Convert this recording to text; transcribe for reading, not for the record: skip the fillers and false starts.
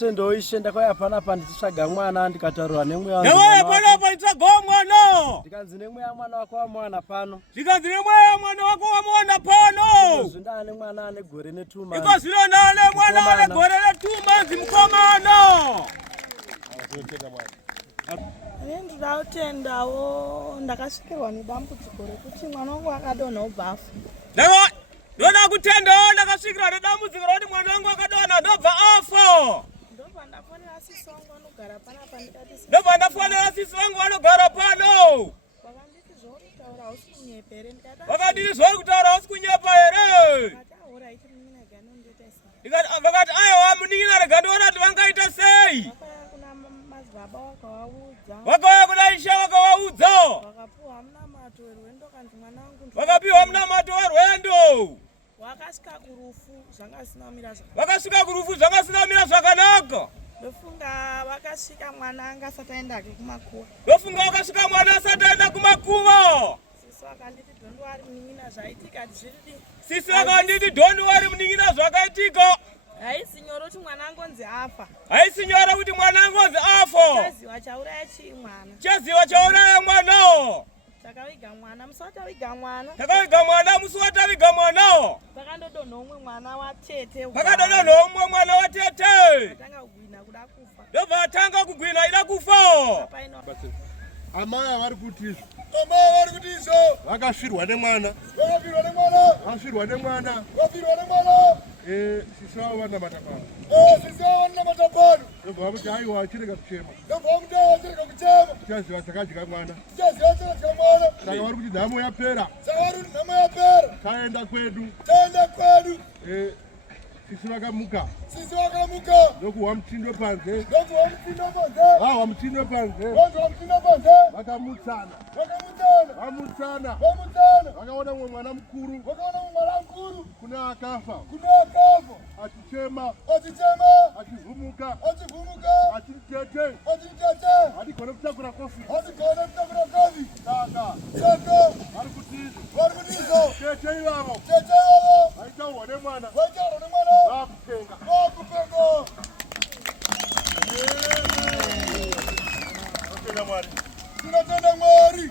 tendo ishenda kwa hapana pa nditsvaga mwana ndikatarwa nemwe wangu. Newe pana pa nditsvaga mwana. Ndikanzi nemwe ya mwana wako wa mwana pano. Ndikanzi nemwe ya mwana wako wa mwana pano. Zvindane mwana ane gore netuma. Iko zvinonane mwana ane gore netuma zimukomana. Ndinoda kutendawo ndakasvikirwa nedambudziko rekuti mwana wangu akadonha ubhafu. Ndoda kutendawo ndakasvikirwa nedambudziko rekuti mwana wangu akadonha ndobva afa. Ndobva ndafonera sisi wangu anogara panapa ndikati ndobva ndafonera sisi wangu anogara pano. vakanditi zvokutaura hausi kunyepere ndikati vakanditi zvokutaura hausi kunyepa here. ahora iti munina gano ndetesa. Vakati aiwa munina regandiona kuti vangaita sei. Kuna madzibaba wakawaudza. Vakauya kuna Isha vakawaudza. Vakapiwa munamato werwendo kanzi mwana wangu. Vakapiwa munamato werwendo. Vakasvika kurufu zvangasinamira zvakanaka. Vakasvika kurufu zvangasinamira zvakanaka. Ndofunga vakasvika mwana anga asati aenda kumakuva. Ndofunga vakasvika mwana asati aenda kumakuva. Sisi vakanditi dhondo wari muning'ina zvaitika zviri. Sisi vakanditi dhondo wari muning'ina zvakaitika. Haisi nyoro kuti mwana angonzi afa. Haisi nyoro kuti mwana angonzi afa. Chaziwa chauraya chii mwana. Chaziwa chauraya mwana. Takaviga mwana musi wataviga mwana. Takaviga mwana musi wataviga mwana. Pakandodonha umwe mwana watete. Pakandodonha umwe mwana watete. Atanga kugwina kuda kufa. Ndobva atanga kugwina ida kufa. Amaya vari kuti izvo. Amaya vari kuti izvo. Vakafirwa nemwana. Vakafirwa nemwana. Vafirwa nemwana. Vafirwa nemwana. Sisi vavo vanamata pano. Sisi vavo vanamata pano. Ndobva vamuti aiwa achirega kuchema. Ndobva vamuti aiwa achirega kuchema. Tichaziva chakadya mwana. Tichaziva chakadya mwana. Saka vari kuti nhamo yapera. Saka vari kuti nhamo yapera. Taenda kwedu. Taenda kwedu. Sisi vakamuka. Sisi vakamuka. Ndokuhwa mutindo panze. Ndokuhwa mutindo panze. Vahwa mutindo panze. Vahwa mutindo panze. Vakamutsana. Vakamutsana. Vamutsana. Vamutsana. Vakaona mumwe mwana mukuru. Vakaona mumwe mwana mukuru. Kuna akafa. Kuna akafa. Achichema. Achichema. Achivhumuka. Achivhumuka. Achitete. Achitete. Hatigone kutakura kofi. Hatigone kutakura kofi. Saka. Saka. Vari kuti izvo. Vari kuti izvo. Tete ivavo. Tete ivavo. Vaitaurwa nemwana. Vaitaurwa nemwana. Vakupenga. Vakupenga. Tinotenda Mwari. Tinotenda Mwari.